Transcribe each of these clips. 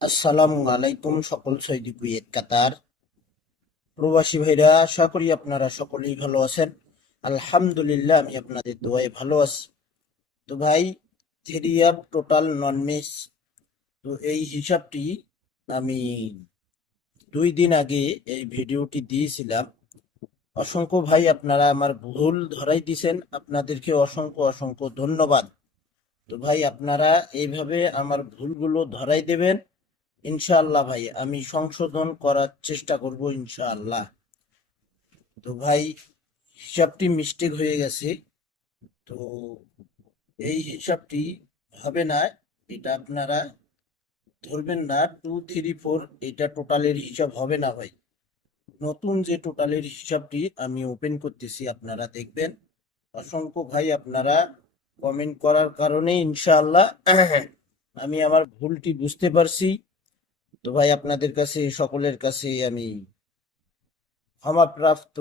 আসসালামু আলাইকুম সকল সৌদি কুয়েত কাতার প্রবাসী ভাইরা, আশা করি আপনারা সকলেই ভালো আছেন। আলহামদুলিল্লাহ, আমি আপনাদের দোয়ায় ভালো আছি। তো ভাই, থ্রি আপ টোটাল নন মিস, তো এই হিসাবটি আমি 2 দিন আগে এই ভিডিওটি দিয়েছিলাম। অসংখ্য ভাই আপনারা আমার ভুল ধরাই দিয়েছেন, আপনাদেরকে অসংখ্য অসংখ্য ধন্যবাদ। তো ভাই, আপনারা এইভাবে আমার ভুলগুলো ধরাই দেবেন ইনশাআল্লাহ। ভাই, আমি সংশোধন করার চেষ্টা করব ইনশাআল্লাহ। তো ভাই, হিসাবটি মিস্টেক হয়ে গেছে। তো এই হিসাবটি হবে না, এটা আপনারা ধরবেন না। 2, 3, 4 এটা টোটালের হিসাব হবে না ভাই। নতুন যে টোটালের হিসাবটি আমি ওপেন করতেছি, আপনারা দেখবেন। অসংখ্য ভাই আপনারা কমেন্ট করার কারণে ইনশাআল্লাহ আমি আমার ভুলটি বুঝতে পারছি। তো ভাই, আপনাদের কাছে সকলের কাছে আমি ক্ষমা প্রাপ্ত,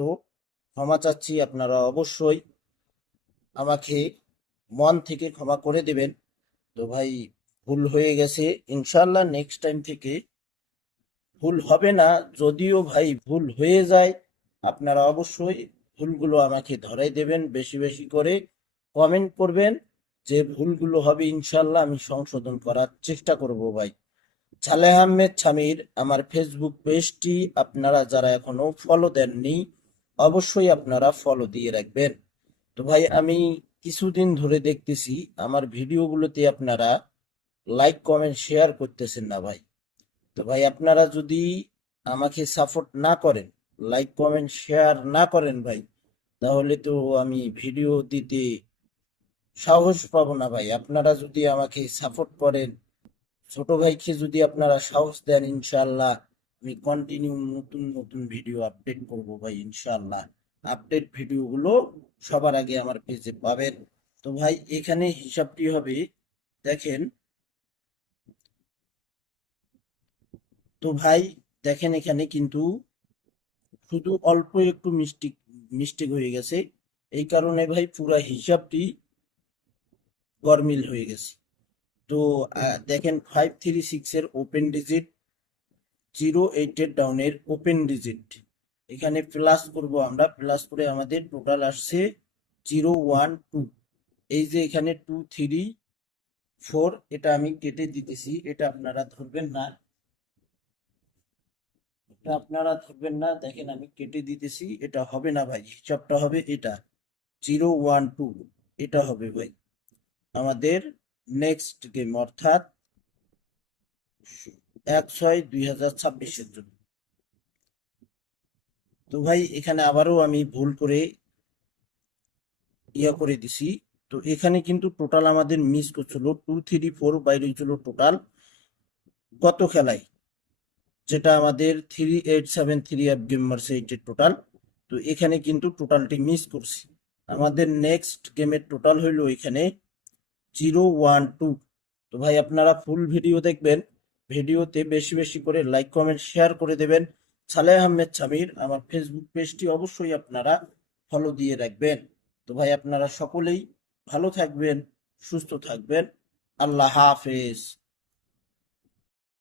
ক্ষমা চাচ্ছি। আপনারা অবশ্যই আমাকে মন থেকে ক্ষমা করে দেবেন। তো ভাই, ভুল হয়ে গেছে, ইনশাল্লাহ নেক্সট টাইম থেকে ভুল হবে না। যদিও ভাই ভুল হয়ে যায়, আপনারা অবশ্যই ভুলগুলো আমাকে ধরাই দেবেন, বেশি বেশি করে কমেন্ট করবেন। যে ভুলগুলো হবে ইনশাল্লাহ আমি সংশোধন করার চেষ্টা করব ভাই। সালেহ আহমেদ ছামির আমার ফেসবুক পেজটি আপনারা যারা এখনো ফলো দেননি, অবশ্যই আপনারা ফলো দিয়ে রাখবেন। তো ভাই, আমি কিছুদিন ধরে দেখতেছি আমার ভিডিওগুলোতে আপনারা লাইক কমেন্ট শেয়ার করতেছেন না ভাই। তো ভাই, আপনারা যদি আমাকে সাপোর্ট না করেন, লাইক কমেন্ট শেয়ার না করেন ভাই, তাহলে তো আমি ভিডিও দিতে সাহস পাবো না ভাই। আপনারা যদি আমাকে সাপোর্ট করেন, ছোট ভাইকে যদি আপনারা সাহস দেন, ইনশাল্লাহ আমি কন্টিনিউ নতুন নতুন ভিডিও আপডেট করব ভাই ইনশাল্লাহ। আপডেট ভিডিওগুলো সবার আগে আমার পেজে পাবেন। তো ভাই, এখানে হিসাবটি হবে, দেখেন। তো ভাই দেখেন, এখানে কিন্তু শুধু অল্প একটু মিস্টেক হয়ে গেছে। এই কারণে ভাই পুরা হিসাবটি গরমিল হয়ে গেছে। তো দেখেন, 536 এর ওপেন ডিজিট, 08 এর ডাউনের ওপেন ডিজিট, এখানে প্লাস করব আমরা। প্লাস করে আমাদের টোটাল আসছে 012। এই যে এখানে 2, 3, 4, এটা আমি কেটে দিতেছি, এটা আপনারা ধরবেন না, এটা আপনারা ধরবেন না। দেখেন আমি কেটে দিতেছি, এটা হবে না ভাই, হিসাবটা হবে এটা 012, এটা হবে ভাই আমাদের নেক্সট গেম, অর্থাৎ 1/6/2026-এর জন্য। তো ভাই, এখানে আবারও আমি ভুল করে করে দিছি। তো এখানে কিন্তু টোটাল আমাদের মিস করছিল 2, 3, 4 বাইরে হয়েছিল টোটাল গত খেলায়, যেটা আমাদের 3873 গেমার্স এইটের টোটাল। তো এখানে কিন্তু টোটালটি মিস করছি। আমাদের নেক্সট গেমের টোটাল হইলো এখানে 012। তো ভাই, আপনারা ফুল ভিডিও দেখবেন, ভিডিওতে বেশি বেশি করে লাইক কমেন্ট শেয়ার করে দেবেন। সালেহ আহমেদ ছামির আমার ফেসবুক পেজটি অবশ্যই আপনারা ফলো দিয়ে রাখবেন। তো ভাই, আপনারা সকলেই ভালো থাকবেন, সুস্থ থাকবেন। আল্লাহ হাফেজ।